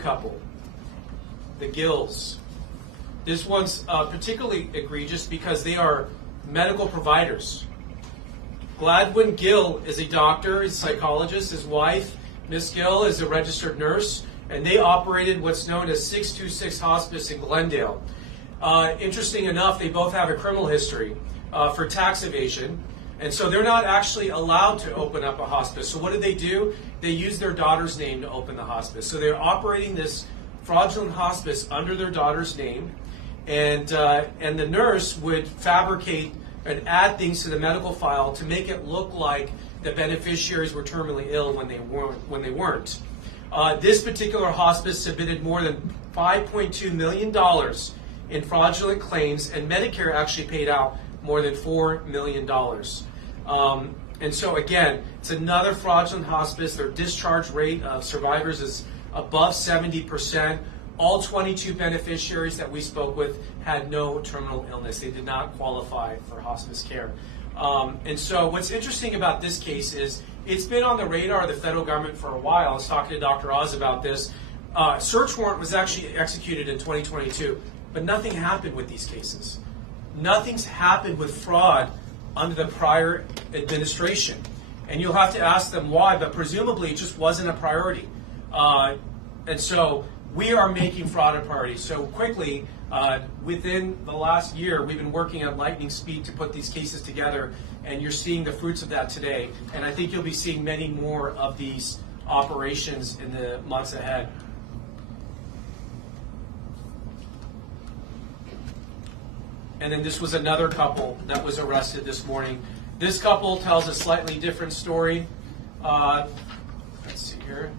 couple, the Gills. This one's particularly egregious because they are medical providers. Gladwin Gill is a doctor, he's a psychologist. His wife, Miss Gill, is a registered nurse, and they operated what's known as 626 Hospice in Glendale. Interesting enough, they both have a criminal history for tax evasion, and so they're not actually allowed to open up a hospice. So what do? They use their daughter's name to open the hospice. So they're operating this fraudulent hospice under their daughter's name, and the nurse would fabricate and add things to the medical file to make it look like the beneficiaries were terminally ill when they weren't. This particular hospice submitted more than $5.2 million in fraudulent claims, and Medicare actually paid out more than $4 million. And so again, it's another fraudulent hospice. Their discharge rate of survivors is above 70%. All 22 beneficiaries that we spoke with had no terminal illness. They did not qualify for hospice care. And so what's interesting about this case is it's been on the radar of the federal government for a while. I was talking to Dr. Oz about this. Search warrant was actually executed in 2022, but nothing happened with these cases. Nothing's happened with fraud under the prior administration. And you'll have to ask them why, but presumably it just wasn't a priority. And so we are making fraud a priority. So quickly, within the last year, we've been working at lightning speed to put these cases together, and you're seeing the fruits of that today. And I think you'll be seeing many more of these operations in the months ahead. And then this was another couple that was arrested this morning. This couple tells a slightly different story. Let's see here.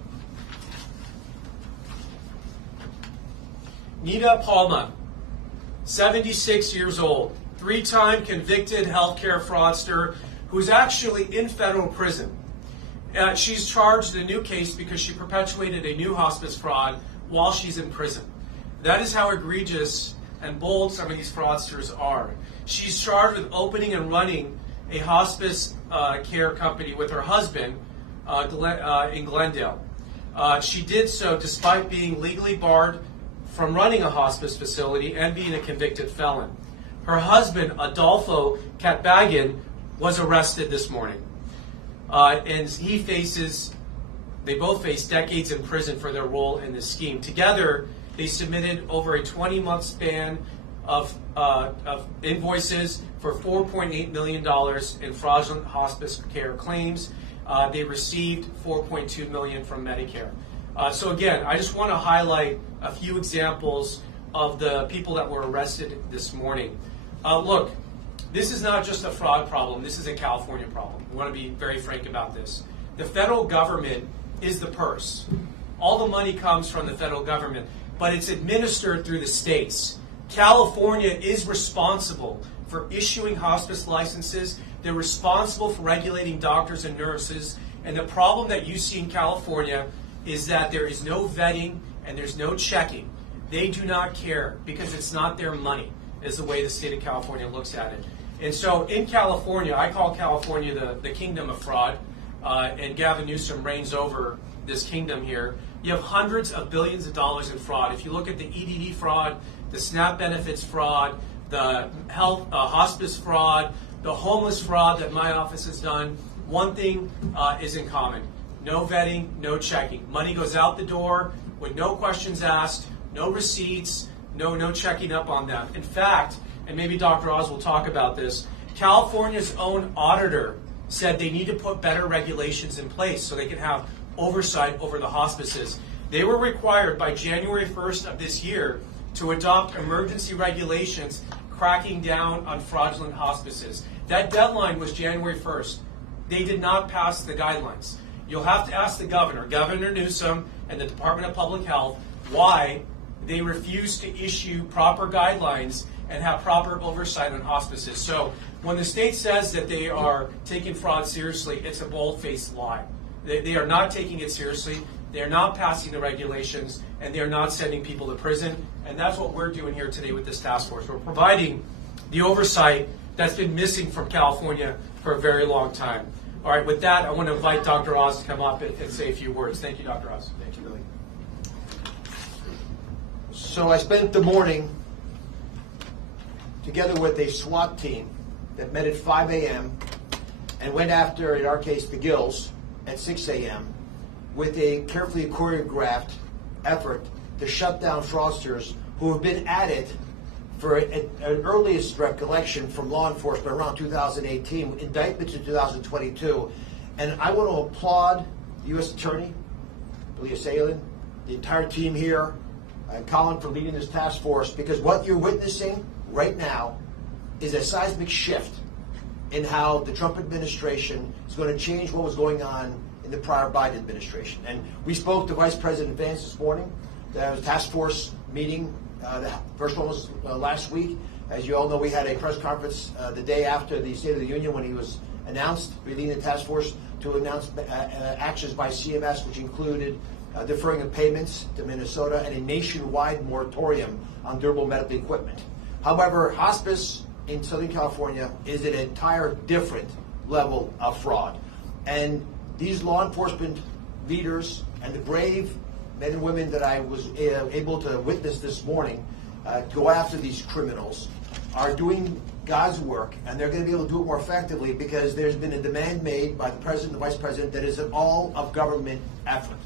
Nita Palma, 76 years old, three-time convicted healthcare fraudster who's actually in federal prison. She's charged in a new case because she perpetuated a new hospice fraud while she's in prison. That is how egregious and bold some of these fraudsters are. She's charged with opening and running a hospice care company with her husband in Glendale. She did so despite being legally barred from running a hospice facility and being a convicted felon. Her husband, Adolfo Katbagan, was arrested this morning. And they both face decades in prison for their role in this scheme. Together, they submitted over a 20-month span of invoices for $4.8 million in fraudulent hospice care claims. They received $4.2 million from Medicare. So again, I just want to highlight a few examples of the people that were arrested this morning. Look, this is not just a fraud problem. This is a California problem. I want to be very frank about this. The federal government is the purse. All the money comes from the federal government, but it's administered through the states. California is responsible for issuing hospice licenses. They're responsible for regulating doctors and nurses. And the problem that you see in California is that there is no vetting and there's no checking. They do not care because it's not their money, is the way the state of California looks at it. And so in California, I call California the kingdom of fraud, and Gavin Newsom reigns over this kingdom here. You have hundreds of billions of dollars in fraud. If you look at the EDD fraud, the SNAP benefits fraud, the health hospice fraud, the homeless fraud that my office has done, one thing is in common. No vetting, no checking. Money goes out the door with no questions asked, no receipts, no checking up on them. In fact, and maybe Dr. Oz will talk about this, California's own auditor said they need to put better regulations in place so they can have oversight over the hospices. They were required by January 1st of this year to adopt emergency regulations cracking down on fraudulent hospices. That deadline was January 1st. They did not pass the guidelines. You'll have to ask the governor, Governor Newsom, and the Department of Public Health why they refuse to issue proper guidelines and have proper oversight on hospices. So when the state says that they are taking fraud seriously, it's a bold-faced lie. They are not taking it seriously. They're not passing the regulations, and they're not sending people to prison. And that's what we're doing here today with this task force. We're providing the oversight that's been missing from California for a very long time. All right, with that, I want to invite Dr. Oz to come up and say a few words. Thank you, Dr. Oz. Thank you, Billy. So I spent the morning together with a SWAT team that met at 5 a.m. and went after, in our case, the Gills at 6 a.m. with a carefully choreographed effort to shut down fraudsters who have been at it for an earliest recollection from law enforcement around 2018, indictments in 2022. And I want to applaud the U.S. Attorney, Billy Salin, the entire team here, and Colin for leading this task force, because what you're witnessing right now is a seismic shift in how the Trump administration is going to change what was going on in the prior Biden administration. And we spoke to Vice President Vance this morning. There was a task force meeting. The first one was last week. As you all know, we had a press conference the day after the State of the Union when he was announced, leading the task force to announce actions by CMS, which included deferring of payments to Minnesota and a nationwide moratorium on durable medical equipment. However, hospice in Southern California is an entire different level of fraud. And these law enforcement leaders and the brave men and women that I was able to witness this morning go after these criminals are doing God's work, and they're going to be able to do it more effectively because there's been a demand made by the President and the Vice President that is an all-of-government effort.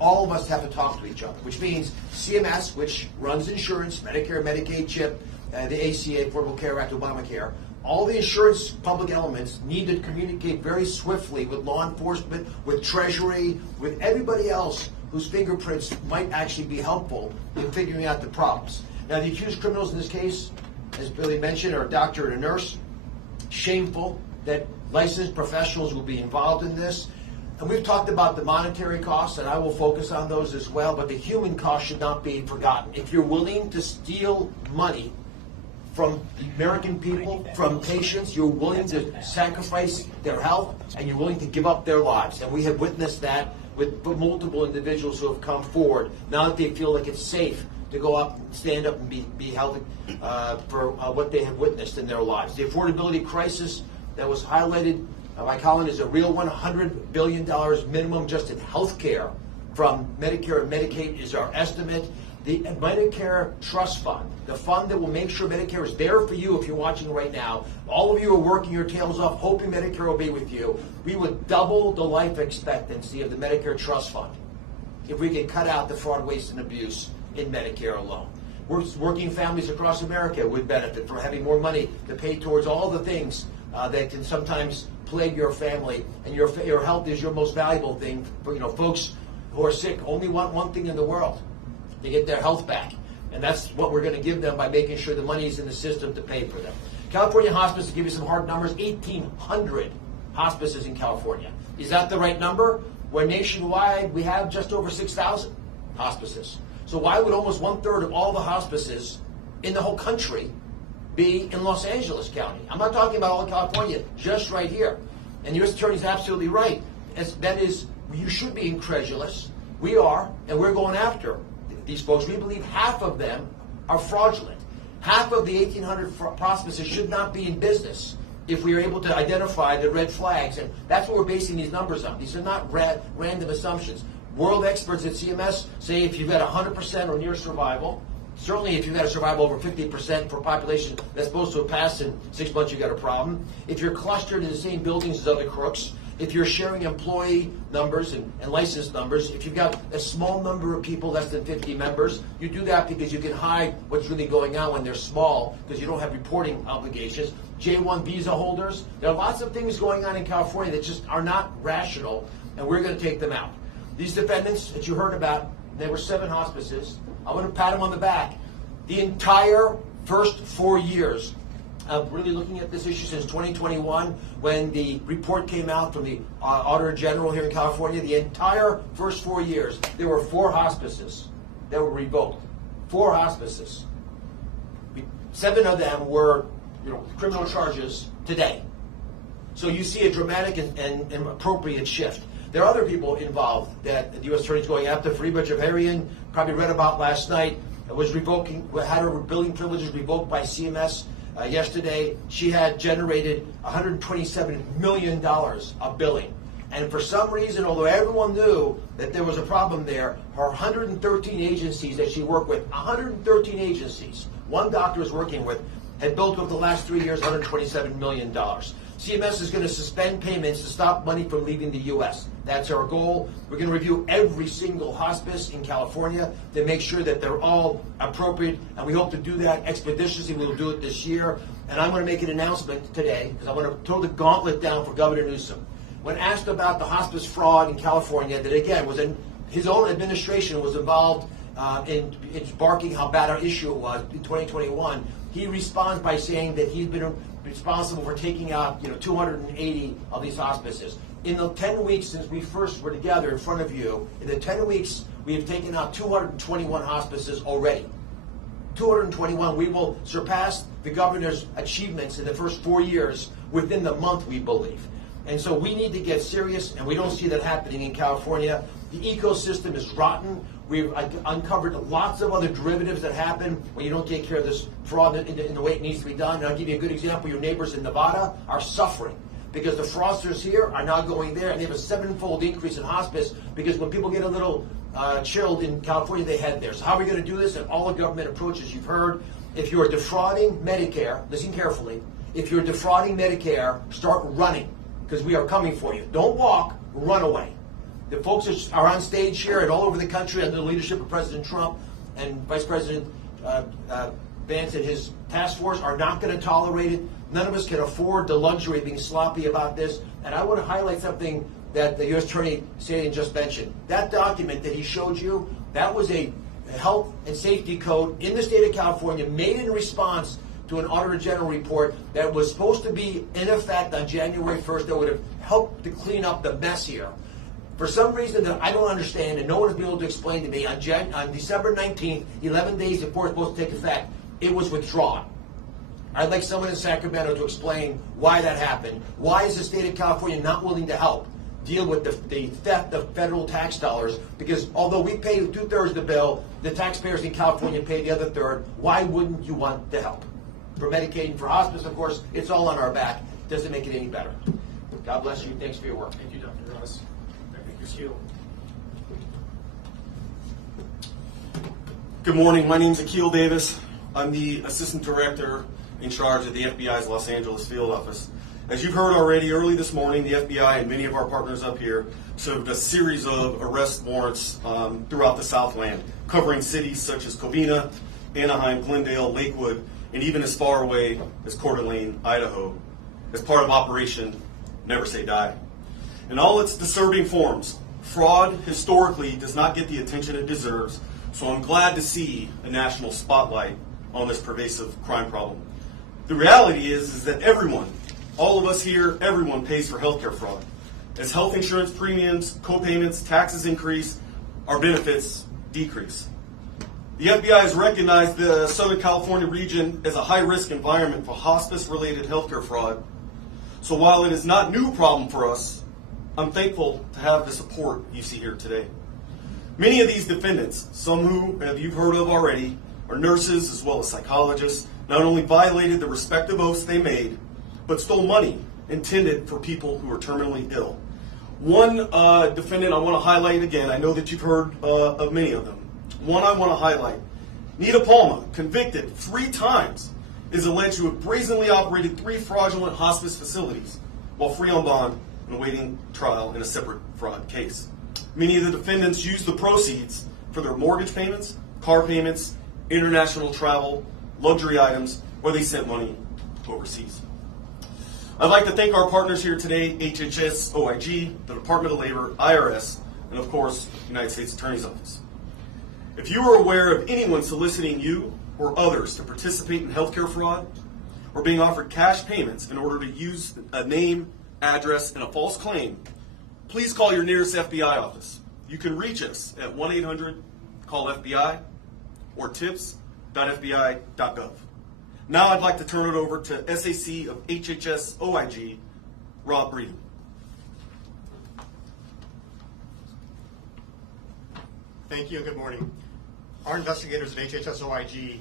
All of us have to talk to each other, which means CMS, which runs insurance, Medicare, Medicaid, CHIP, the ACA, Affordable Care Act, Obamacare, all the insurance public elements need to communicate very swiftly with law enforcement, with Treasury, with everybody else whose fingerprints might actually be helpful in figuring out the problems. Now, the accused criminals in this case, as Billy mentioned, are a doctor and a nurse. Shameful that licensed professionals will be involved in this. And we've talked about the monetary costs, and I will focus on those as well, but the human cost should not be forgotten. If you're willing to steal money from the American people, from patients, you're willing to sacrifice their health, and you're willing to give up their lives. And we have witnessed that with multiple individuals who have come forward, now that they feel like it's safe to go up, stand up, and be held for what they have witnessed in their lives. The affordability crisis that was highlighted by Colin is a real $100 billion minimum just in health care from Medicare and Medicaid is our estimate. The Medicare Trust Fund, the fund that will make sure Medicare is there for you if you're watching right now. All of you are working your tails off, hoping Medicare will be with you. We would double the life expectancy of the Medicare Trust Fund if we could cut out the fraud, waste, and abuse in Medicare alone. Working families across America would benefit from having more money to pay towards all the things that can sometimes plague your family, and your health is your most valuable thing. For, folks who are sick only want one thing in the world: to get their health back, and that's what we're going to give them by making sure the money is in the system to pay for them. California Hospice, to give you some hard numbers, 1,800 hospices in California. Is that the right number? Where nationwide we have just over 6,000 hospices. So why would almost 1/3 of all the hospices in the whole country be in Los Angeles County? I'm not talking about all of California, just right here. And the U.S. Attorney is absolutely right. That is, you should be incredulous. We are, and we're going after these folks. We believe half of them are fraudulent. Half of the 1,800 hospices should not be in business if we are able to identify the red flags. And that's what we're basing these numbers on. These are not random assumptions. World experts at CMS say if you've got 100% or near survival, certainly if you've got a survival over 50% for a population that's supposed to have passed in 6 months, you've got a problem. If you're clustered in the same buildings as other crooks, if you're sharing employee numbers and license numbers, if you've got a small number of people, less than 50 members, you do that because you can hide what's really going on when they're small because you don't have reporting obligations. J-1 visa holders, there are lots of things going on in California that just are not rational, and we're going to take them out. These defendants that you heard about, there were 7 hospices. I want to pat them on the back. The entire first 4 years of really looking at this issue since 2021, when the report came out from the Auditor General here in California, the entire first 4 years, there were 4 hospices that were revoked. 4 hospices. 7 of them were criminal charges today. So you see a dramatic and appropriate shift. There are other people involved that the U.S. Attorney is going after. Fariba Javarian, probably read about last night, was had her billing privileges revoked by CMS yesterday. She had generated $127 million of billing. And for some reason, although everyone knew that there was a problem there, her 113 agencies that she worked with, 113 agencies, one doctor was working with, had built over the last 3 years $127 million. CMS is going to suspend payments to stop money from leaving the U.S. That's our goal. We're going to review every single hospice in California to make sure that they're all appropriate, and we hope to do that expeditiously. We'll do it this year. And I'm going to make an announcement today, because I want to throw the gauntlet down for Governor Newsom. When asked about the hospice fraud in California, that again was in his own administration was involved in barking how bad our issue was in 2021, he responds by saying that he's been responsible for taking out 280 of these hospices. In the 10 weeks since we first were together in front of you, in the 10 weeks we have taken out 221 hospices already. 221. We will surpass the governor's achievements in the first 4 years within the month, we believe. And so we need to get serious, and we don't see that happening in California. The ecosystem is rotten. We've uncovered lots of other derivatives that happen when you don't take care of this fraud in the way it needs to be done. And I'll give you a good example. Your neighbors in Nevada are suffering because the fraudsters here are now going there, and they have a 7-fold increase in hospice because when people get a little chilled in California, they head there. So how are we going to do this? And all the government approaches you've heard. If you're defrauding Medicare, listen carefully, if you're defrauding Medicare, start running, because we are coming for you. Don't walk, run away. The folks that are on stage here and all over the country under the leadership of President Trump and Vice President Vance and his task force are not going to tolerate it. None of us can afford the luxury of being sloppy about this. And I want to highlight something that the U.S. Attorney Sagan just mentioned. That document that he showed you, that was a health and safety code in the state of California made in response to an Auditor General report that was supposed to be in effect on January 1st that would have helped to clean up the mess here. For some reason that I don't understand and no one has been able to explain to me, on December 19th, 11 days before it's supposed to take effect, it was withdrawn. I'd like someone in Sacramento to explain why that happened. Why is the state of California not willing to help deal with the theft of federal tax dollars? Because although we pay 2/3 of the bill, the taxpayers in California pay the other third. Why wouldn't you want to help? For Medicaid and for hospice, of course, it's all on our back. Doesn't make it any better. God bless you. Thanks for your work. Thank you, Dr. Ross. Thank you. Good morning. My name is Akil Davis. I'm the Assistant Director in charge of the FBI's Los Angeles Field Office. As you've heard already, early this morning, the FBI and many of our partners up here served a series of arrest warrants throughout the Southland, covering cities such as Covina, Anaheim, Glendale, Lakewood, and even as far away as Coeur d'Alene, Idaho, as part of Operation Never Say Die. In all its disturbing forms, fraud historically does not get the attention it deserves, so I'm glad to see a national spotlight on this pervasive crime problem. The reality is that everyone, all of us here, everyone pays for healthcare fraud. As health insurance premiums, co-payments, taxes increase, our benefits decrease. The FBI has recognized the Southern California region as a high-risk environment for hospice-related healthcare fraud. So while it is not a new problem for us, I'm thankful to have the support you see here today. Many of these defendants, some who you've heard of already, are nurses as well as psychologists, not only violated the respective oaths they made, but stole money intended for people who are terminally ill. One defendant I want to highlight again, I know that you've heard of many of them. One I want to highlight, Nita Palma, convicted 3 times, is alleged to have brazenly operated 3 fraudulent hospice facilities while free on bond and awaiting trial in a separate fraud case. Many of the defendants used the proceeds for their mortgage payments, car payments, international travel, luxury items, or they sent money overseas. I'd like to thank our partners here today, HHS, OIG, the Department of Labor, IRS, and of course, United States Attorney's Office. If you are aware of anyone soliciting you or others to participate in healthcare fraud or being offered cash payments in order to use a name, address, and a false claim, please call your nearest FBI office. You can reach us at 1-800-CALL-FBI or tips.fbi.gov. Now I'd like to turn it over to SAC of HHS OIG, Rob Breeden. Thank you and good morning. Our investigators at HHS OIG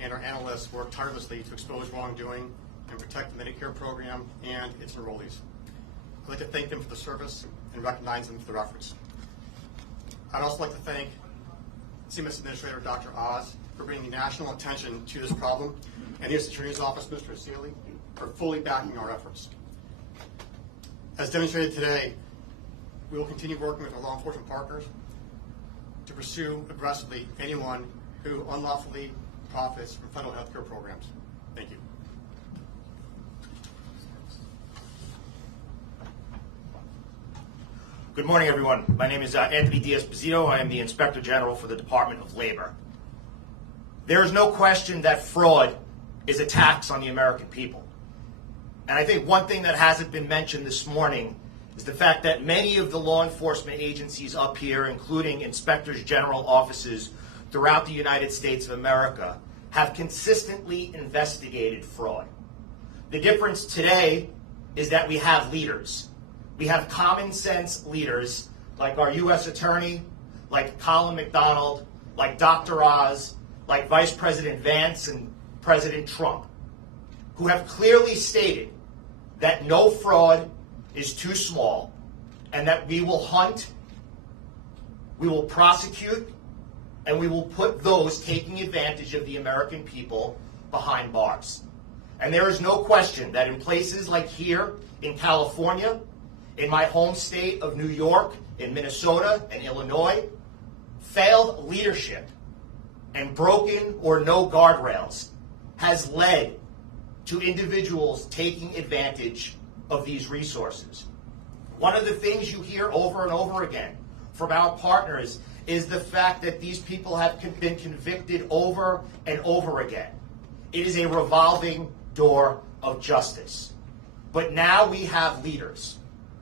and our analysts work tirelessly to expose wrongdoing and protect the Medicare program and its enrollees. I'd like to thank them for the service and recognize them for their efforts. I'd also like to thank CMS Administrator Dr. Oz for bringing national attention to this problem, and the U.S. Attorney's Office, Mr. Sealy, for fully backing our efforts. As demonstrated today, we will continue working with our law enforcement partners to pursue aggressively anyone who unlawfully profits from federal health care programs. Thank you. Good morning, everyone. My name is Anthony Diaz-Pizito. I am the Inspector General for the Department of Labor. There is no question that fraud is a tax on the American people. And I think one thing that hasn't been mentioned this morning is the fact that many of the law enforcement agencies up here, including inspectors general offices throughout the United States of America, have consistently investigated fraud. The difference today is that we have leaders. We have common sense leaders like our U.S. Attorney, like Colin McDonald, like Dr. Oz, like Vice President Vance and President Trump, who have clearly stated that no fraud is too small and that we will hunt, we will prosecute, and we will put those taking advantage of the American people behind bars. And there is no question that in places like here in California, in my home state of New York, in Minnesota and Illinois, failed leadership and broken or no guardrails has led to individuals taking advantage of these resources. One of the things you hear over and over again from our partners is the fact that these people have been convicted over and over again. It is a revolving door of justice. But now we have leaders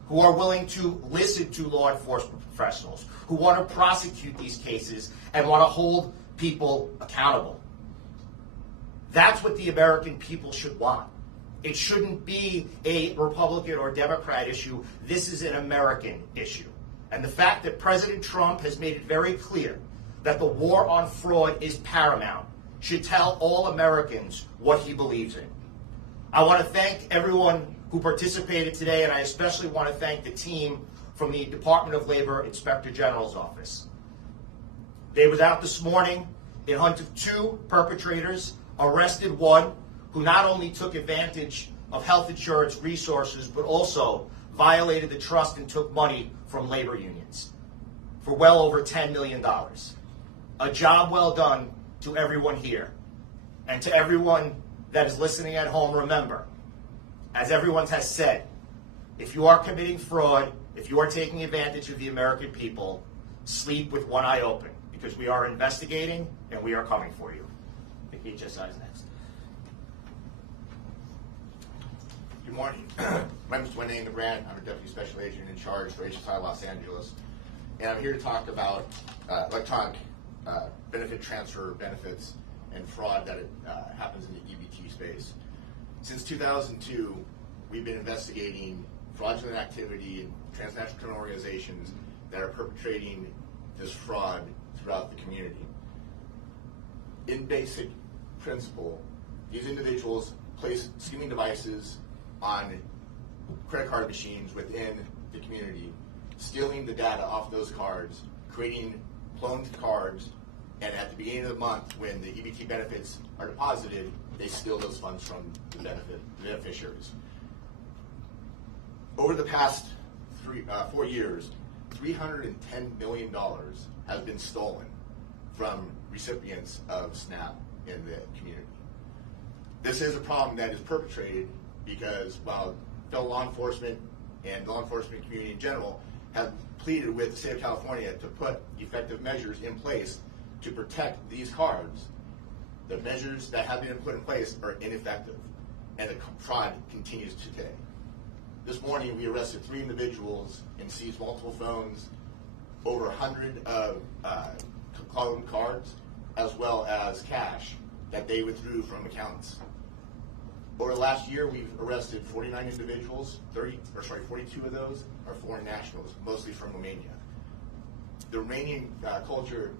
who are willing to listen to law enforcement professionals, who want to prosecute these cases and want to hold people accountable. That's what the American people should want. It shouldn't be a Republican or Democrat issue. This is an American issue. And the fact that President Trump has made it very clear that the war on fraud is paramount should tell all Americans what he believes in. I want to thank everyone who participated today, and I especially want to thank the team from the Department of Labor Inspector General's office. They was out this morning. They hunted 2 perpetrators, arrested 1 who not only took advantage of health insurance resources, but also violated the trust and took money from labor unions for well over $10 million. A job well done to everyone here. And to everyone that is listening at home, remember, as everyone has said, if you are committing fraud, if you are taking advantage of the American people, sleep with one eye open, because we are investigating and we are coming for you. I think HSI is next. Good morning. My name is Wayne Grant. I'm a Deputy Special Agent in charge for HSI Los Angeles. And I'm here to talk about electronic benefit transfer benefits and fraud that happens in the EBT space. Since 2002, we've been investigating fraudulent activity in transnational criminal organizations that are perpetrating this fraud throughout the community. In basic principle, these individuals place skimming devices on credit card machines within the community, stealing the data off those cards, creating cloned cards, and at the beginning of the month, when the EBT benefits are deposited, they steal those funds from the beneficiaries. Over the past 4 years, $310 million has been stolen from recipients of SNAP in the community. This is a problem that is perpetrated because while fellow law enforcement and law enforcement community in general have pleaded with the state of California to put effective measures in place to protect these cards, the measures that have been put in place are ineffective, and the fraud continues today. This morning, we arrested 3 individuals and seized multiple phones, over 100 cloned cards, as well as cash that they withdrew from accounts. Over the last year, we've arrested 49 individuals. 42 of those are foreign nationals, mostly from Romania. The Romanian culture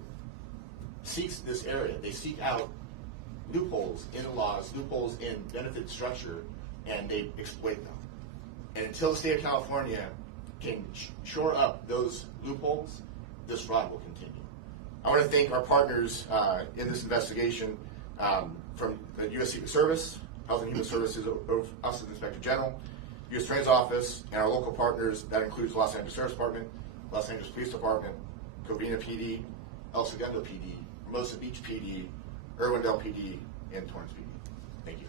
seeks this area. They seek out loopholes in the laws, loopholes in benefit structure, and they exploit them. And until the state of California can shore up those loopholes this fraud will continue. I want to thank our partners in this investigation from the U.S. Secret Service, Health and Human Services, us as Inspector General, U.S. Attorney's Office, and our local partners. That includes Los Angeles Sheriff's Department, Los Angeles Police Department, Covina PD, El Segundo PD, Hermosa Beach PD, Irwindale PD, and Torrance PD. Thank you.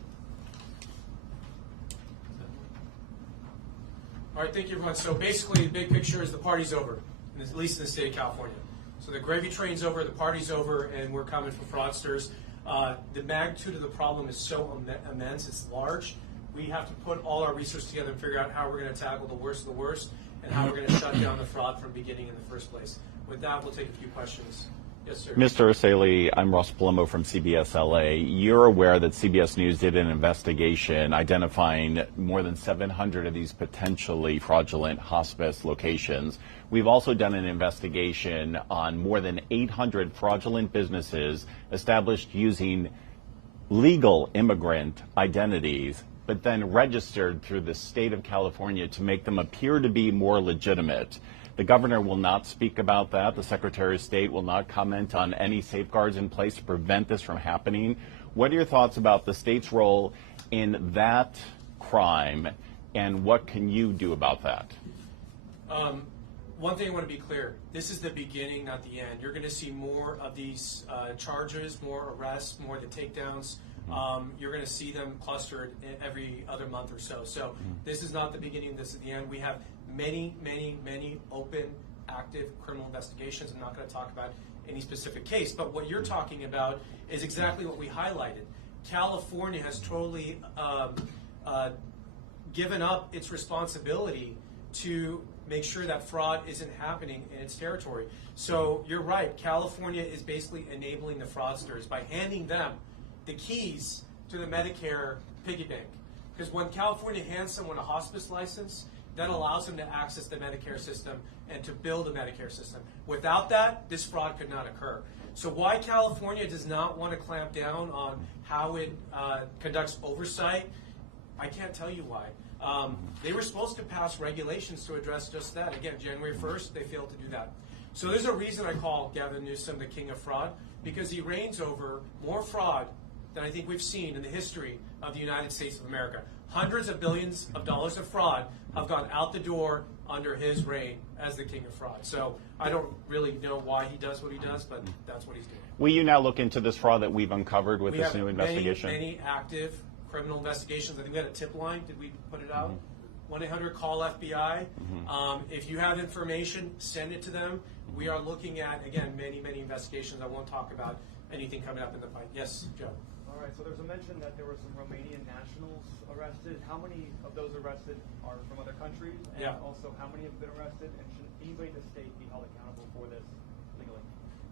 All right, thank you, everyone. So basically, the big picture is the party's over, at least in the state of California. So the gravy train's over, the party's over, and we're coming for fraudsters. The magnitude of the problem is so immense, it's large. We have to put all our resources together and figure out how we're going to tackle the worst of the worst and how we're going to shut down the fraud from beginning in the first place. With that, we'll take a few questions. Yes, sir. Mr. Arceli, I'm Ross Palumbo from CBS LA. You're aware that CBS News did an investigation identifying more than 700 of these potentially fraudulent hospice locations. We've also done an investigation on more than 800 fraudulent businesses established using legal immigrant identities, but then registered through the state of California to make them appear to be more legitimate. The governor will not speak about that. The Secretary of State will not comment on any safeguards in place to prevent this from happening. What are your thoughts about the state's role in that crime, and what can you do about that? One thing I want to be clear, this is the beginning, not the end. You're going to see more of these charges, more arrests, more of the takedowns. You're going to see them clustered every other month or so. So this is not the beginning, this is the end. We have many, many, many open, active criminal investigations. I'm not going to talk about any specific case, but what you're talking about is exactly what we highlighted. California has totally given up its responsibility to make sure that fraud isn't happening in its territory. So you're right, California is basically enabling the fraudsters by handing them the keys to the Medicare piggy bank. Because when California hands someone a hospice license, that allows them to access the Medicare system and to build a Medicare system. Without that, this fraud could not occur. So why California does not want to clamp down on how it conducts oversight, I can't tell you why. They were supposed to pass regulations to address just that. Again, January 1st, they failed to do that. So there's a reason I call Gavin Newsom the king of fraud, because he reigns over more fraud than I think we've seen in the history of the United States of America. Hundreds of billions of dollars of fraud have gone out the door under his reign as the king of fraud. So I don't really know why he does what he does, but that's what he's doing. Will you now look into this fraud that we've uncovered with this new investigation? Many active criminal investigations. I think we had a tip line. Did we put it out? 1-800-CALL-FBI. If you have information, send it to them. We are looking at, again, many, many investigations. I won't talk about anything coming up in the pipe. Yes, Joe. All right, so there's a mention that there were some Romanian nationals arrested. How many of those arrested are from other countries? And also, how many have been arrested? And should anybody in the state be held accountable for this legally?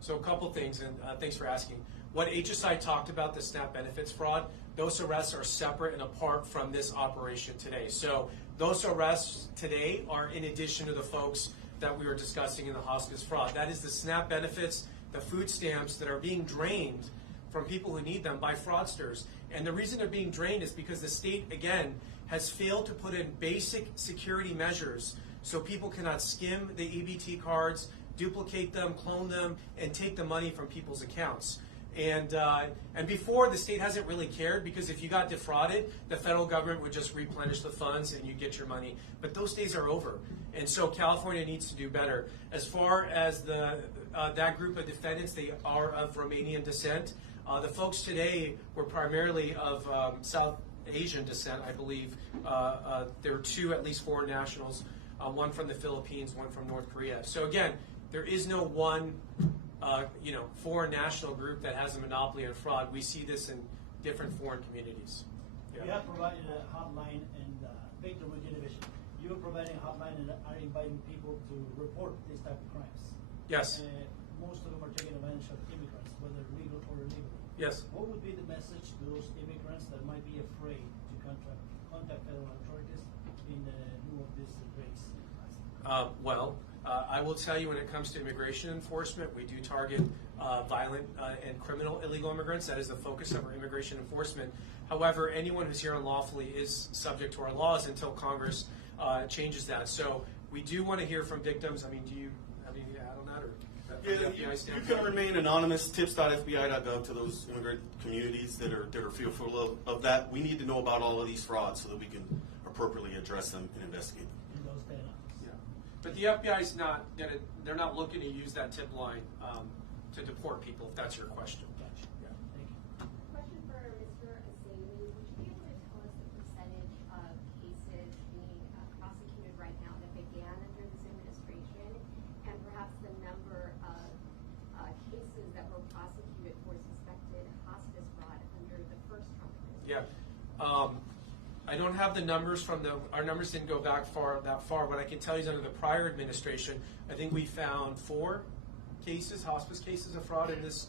So a couple things, and thanks for asking. What HSI talked about, the SNAP benefits fraud, those arrests are separate and apart from this operation today. So those arrests today are in addition to the folks that we were discussing in the hospice fraud. That is the SNAP benefits, the food stamps that are being drained from people who need them by fraudsters. And the reason they're being drained is because the state, again, has failed to put in basic security measures so people cannot skim the EBT cards, duplicate them, clone them, and take the money from people's accounts. And before, the state hasn't really cared, because if you got defrauded, the federal government would just replenish the funds and you get your money. But those days are over. And so California needs to do better. As far as that group of defendants, they are of Romanian descent. The folks today were primarily of South Asian descent, I believe. There were two, at least, foreign nationals, one from the Philippines, one from North Korea. So again, there is no one foreign national group that has a monopoly on fraud. We see this in different foreign communities. Yeah. You have provided a hotline and victim regeneration. You are providing a hotline and are inviting people to report these type of crimes. Yes. Most of them are taking advantage of immigrants, whether legal or illegal. Yes. What would be the message to those immigrants that might be afraid to contact federal authorities in lieu of this race? I will tell you, when it comes to immigration enforcement, we do target violent and criminal illegal immigrants. That is the focus of our immigration enforcement. However, anyone who's here unlawfully is subject to our laws until Congress changes that. So we do want to hear from victims. I mean, do you have anything to add on that? Or? from the Yeah, FBI you standpoint? can remain anonymous, tips.fbi.gov to those immigrant communities that are fearful of that. We need to know about all of these frauds so that we can appropriately address them and investigate them. in those data. Yeah. But the FBI's they're not looking to use that tip line to deport people, if that's your question. Gotcha. Yeah. Thank you. Question for Mr. Azali. Would you be able to tell us the percentage of cases being prosecuted right now that began under this administration, and perhaps the number of cases that were prosecuted for suspected hospice fraud under the first Trump administration? Yeah. I don't have the numbers our numbers didn't go back that far. What I can tell you is under the prior administration, I think we found 4 cases, hospice cases of fraud in this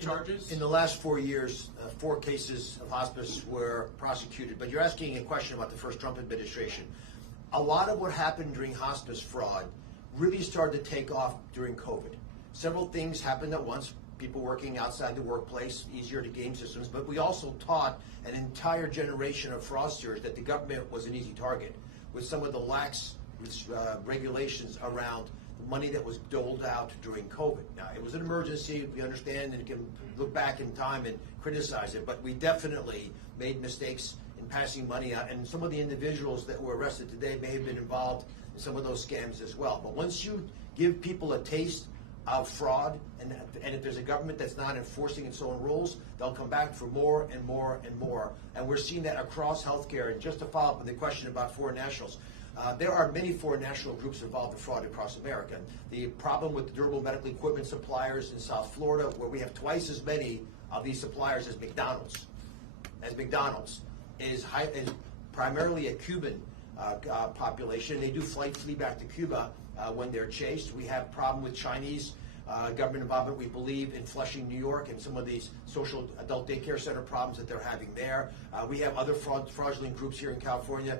charges. In the last 4 years, 4 cases of hospice were prosecuted. But you're asking a question about the first Trump administration. A lot of what happened during hospice fraud really started to take off during COVID. Several things happened at once. People working outside the workplace, easier to game systems, but we also taught an entire generation of fraudsters that the government was an easy target with some of the lax regulations around the money that was doled out during COVID. Now, it was an emergency, we understand, and can look back in time and criticize it, but we definitely made mistakes in passing money out, and some of the individuals that were arrested today may have been involved in some of those scams as well. But once you give people a taste of fraud, and if there's a government that's not enforcing its own rules, they'll come back for more and more and more. And we're seeing that across healthcare. And just to follow up on the question about foreign nationals, there are many foreign national groups involved in fraud across America. The problem with durable medical equipment suppliers in South Florida, where we have twice as many of these suppliers as McDonald's, is primarily a Cuban population. They do flee back to Cuba when they're chased. We have problem with Chinese government involvement, we believe, in Flushing, New York, and some of these social adult daycare center problems that they're having there. We have other fraudulent groups here in California.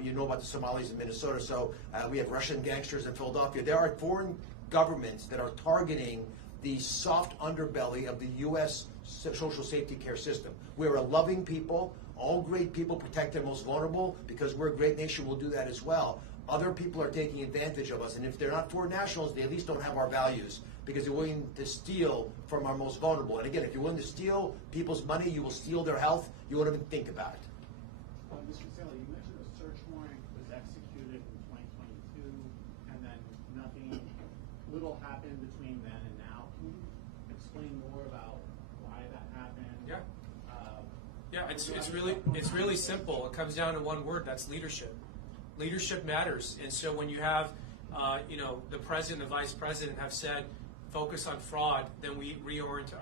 You know about the Somalis in Minnesota. So we have Russian gangsters in Philadelphia. There are foreign governments that are targeting the soft underbelly of the U.S. social safety care system. We're a loving people. All great people protect their most vulnerable. Because we're a great nation, we'll do that as well. Other people are taking advantage of us, and if they're not foreign nationals, they at least don't have our values, because they're willing to steal from our most vulnerable. And again, if you're willing to steal people's money, you will steal their health. You won't even think about it. Mr. Saylor, you mentioned a search warrant was executed in 2022, and then little happened between then and now. Can you explain more about why that happened? Yeah. It's really simple. It comes down to one word. That's leadership. Leadership matters, and so when you have, the president, the vice president have said, focus on fraud, then we reorient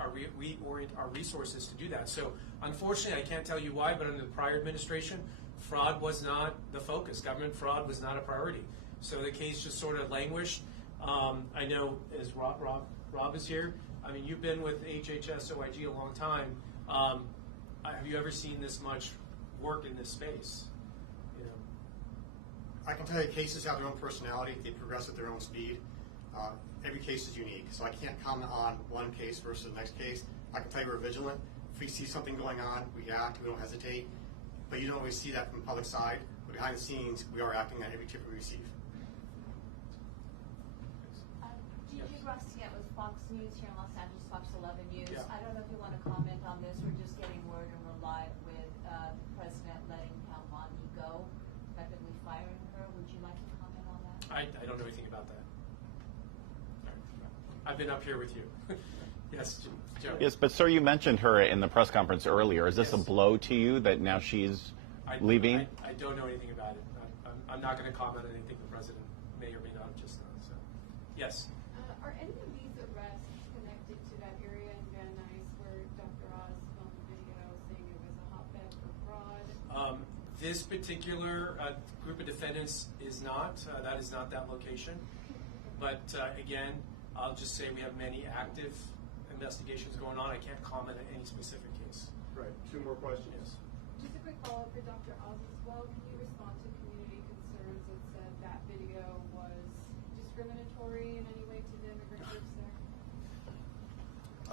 our resources to do that. So unfortunately, I can't tell you why, but under the prior administration, fraud was not the focus. Government fraud was not a priority. So the case just sort of languished. I know as Rob is here. I mean, you've been with HHS OIG a long time. Have you ever seen this much work in this space? I can tell you cases have their own personality. They progress at their own speed. Every case is unique, so I can't comment on one case versus the next case. I can tell you we're vigilant. If we see something going on, we act. We don't hesitate. But you don't always see that from the public side. But behind the scenes, we are acting on every tip we receive. Gigi Graciette with Fox News here in Los Angeles, Fox 11 News. Yeah. I don't know if you want to comment on this. We're just getting word and we're live with the president letting Pam Bondi go, effectively firing her. Would you like to comment on that? I don't know anything about that. I've been up here with you. Yes, Joe. Yes, but sir, you mentioned her in the press conference earlier. Is this Yes. a blow to you that now she's leaving? I don't know anything about it. I'm not going to comment on anything the president may or may not have just done. So, yes. Are any of these arrests connected to that area in Van Nuys where Dr. Oz filmed a video saying it was a hotbed for fraud? This particular group of defendants is not. That is not that location. But again, I'll just say we have many active investigations going on. I can't comment on any specific case. Right. 2 more questions. Yes. Just a quick follow-up for Dr. Oz as well. Can you respond to community concerns that said that video was discriminatory in any way to the immigrant groups there?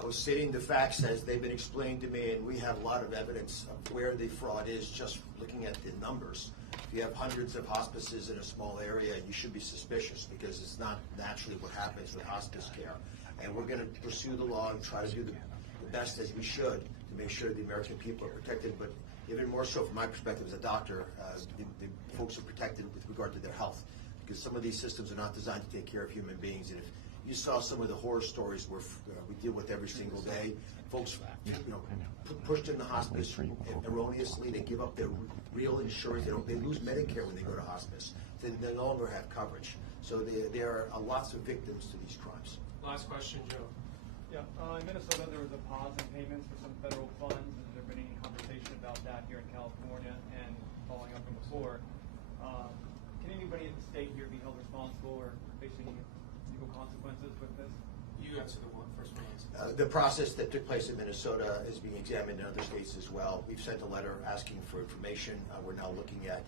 I was stating the facts as they've been explained to me, and we have a lot of evidence of where the fraud is just looking at the numbers. If you have hundreds of hospices in a small area, you should be suspicious because it's not naturally what happens with hospice care. And we're going to pursue the law and try to do the best as we should to make sure the American people are protected, but even more so from my perspective as a doctor, the folks are protected with regard to their health, because some of these systems are not designed to take care of human beings. And if you saw some of the horror stories where we deal with every single day, folks, pushed in the hospice erroneously, they give up their real insurance, they lose Medicare when they go to hospice, they no longer have coverage. So there are lots of victims to these crimes. Last question, Joe. Yeah, in Minnesota there was a pause in payments for some federal funds. Has there been any conversation about that here in California? And following up from before, can anybody in the state here be held responsible or facing legal consequences with this? You answer the first one. The process that took place in Minnesota is being examined in other states as well. We've sent a letter asking for information. We're now looking at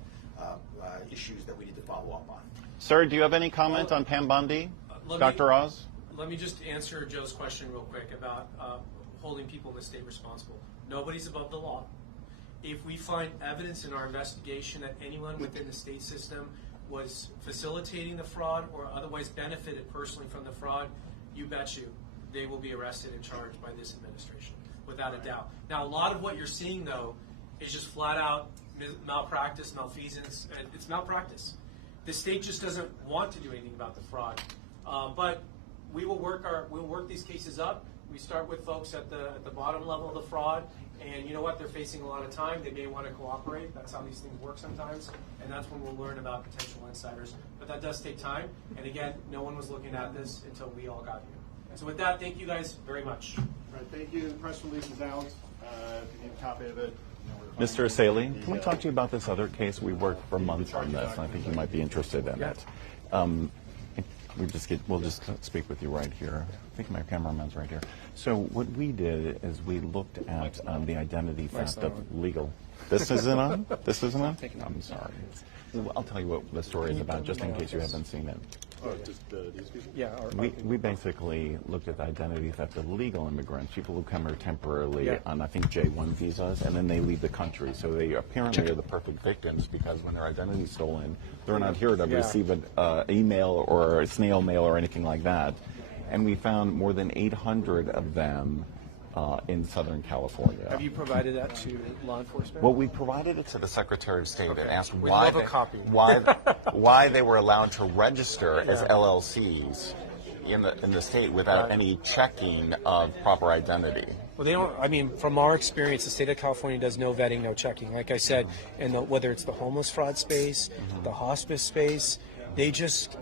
issues that we need to follow up on. Sir, do you have any comment on Pam Bondi? Dr. Oz? Let me just answer Joe's question real quick about holding people in the state responsible. Nobody's above the law. If we find evidence in our investigation that anyone within the state system was facilitating the fraud or otherwise benefited personally from the fraud, you bet you they will be arrested and charged by this administration, without a doubt. Now, a lot of what you're seeing, though, is just flat out malpractice, malfeasance. It's malpractice. The state just doesn't want to do anything about the fraud. But we'll work these cases up. We start with folks at the bottom level of the fraud, and you know what? They're facing a lot of time. They may want to cooperate. That's how these things work sometimes, and that's when we'll learn about potential insiders. But that does take time. And again, no one was looking at this until we all got here. So with that, thank you guys very much. All right, thank you. The press release is out. If you need a copy of it. Mr. Asali, can we talk to you about this other case? We worked for months on this, and I think you might be interested in it. We'll just speak with you right here. I think my cameraman's right here. So what we did is we looked at the identity theft of legal. This isn't on? This isn't on? I'm sorry. Well, I'll tell you what the story is about, just in case you haven't seen it. These people? Yeah. We basically looked at the identity theft of legal immigrants, people who come here temporarily on, I think, J1 visas, and then they leave the country. So they apparently are the perfect victims because when their identity is stolen, they're not here to receive an email or a snail mail or anything like that. And we found more than 800 of them in Southern California. Have you provided that to law enforcement? Well, we provided it to the Secretary of State and asked We'd love a copy. why they were allowed to register as LLCs in the state without any checking of proper identity. Well, they don't. I mean, from our experience, the state of California does no vetting, no checking. Like I said, and whether it's the homeless fraud space, the hospice space, they just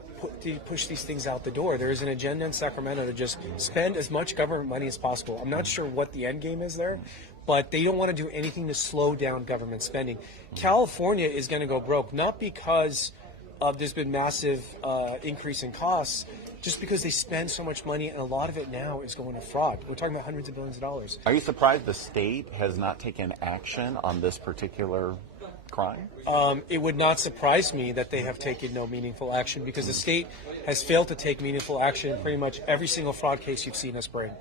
push these things out the door. There is an agenda in Sacramento to just spend as much government money as possible. I'm not sure what the end game is there, but they don't want to do anything to slow down government spending. California is going to go broke, not because there's been massive increase in costs, just because they spend so much money, and a lot of it now is going to fraud. We're talking about hundreds of billions of dollars. Are you surprised the state has not taken action on this particular crime? It would not surprise me that they have taken no meaningful action, because the state has failed to take meaningful action in pretty much every single fraud case you've seen us bring.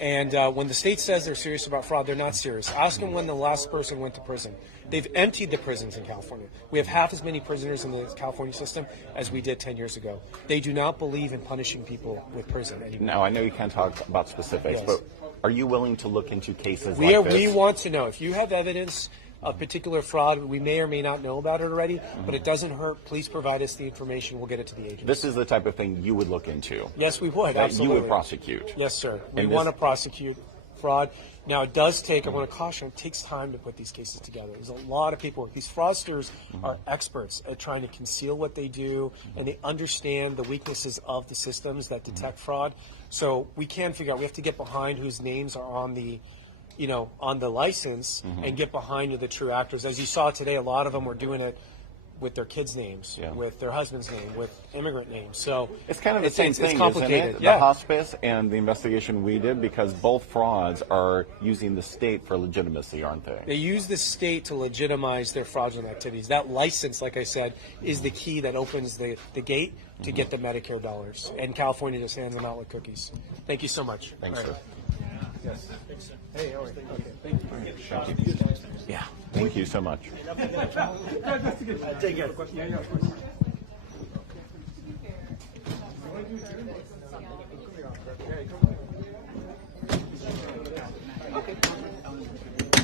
And when the state says they're serious about fraud, they're not serious. Ask them when the last person went to prison. They've emptied the prisons in California. We have half as many prisoners in the California system as we did 10 years ago. They do not believe in punishing people with prison anymore. Now, I know you can't talk about specifics, but are you willing to look into cases like this? We want to know. If you have evidence of particular fraud, we may or may not know about it already, but it doesn't hurt. Please provide us the information. We'll get it to the agency. This is the type of thing you would look into. Yes, we would. Absolutely. You would prosecute. Yes, sir. We want to prosecute fraud. Now, it does take, I want to caution, it takes time to put these cases together. There's a lot of people. These fraudsters are experts at trying to conceal what they do, and they understand the weaknesses of the systems that detect fraud. So we can figure out, we have to get behind whose names are on the on the license and get behind the true actors. As you saw today, a lot of them were doing it with their kids' names, with their husband's name, with immigrant names. So it's kind of the same thing, it's complicated. Isn't it? The hospice and the investigation we did, because both frauds are using the state for legitimacy, aren't they? They use the state to legitimize their fraudulent activities. That license, like I said, is the key that opens the gate to get the Medicare dollars. And California just hands them out like cookies. Thank you so much. Thanks, sir. Yes. Hey, all right. Okay. Thank you. Yeah. Thank you so much. Take care. Yeah, of course.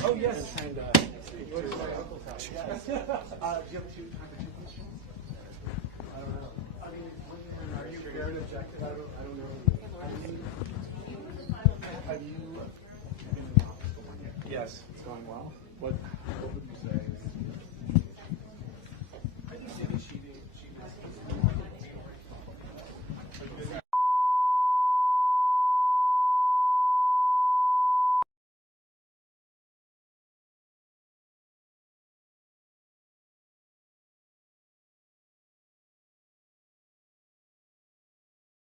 Oh, yes. And, Do you have time for 2 questions? I don't know. I mean, are you very objective? I don't know. Have you been in the office for 1 year? yes. It's going well. What?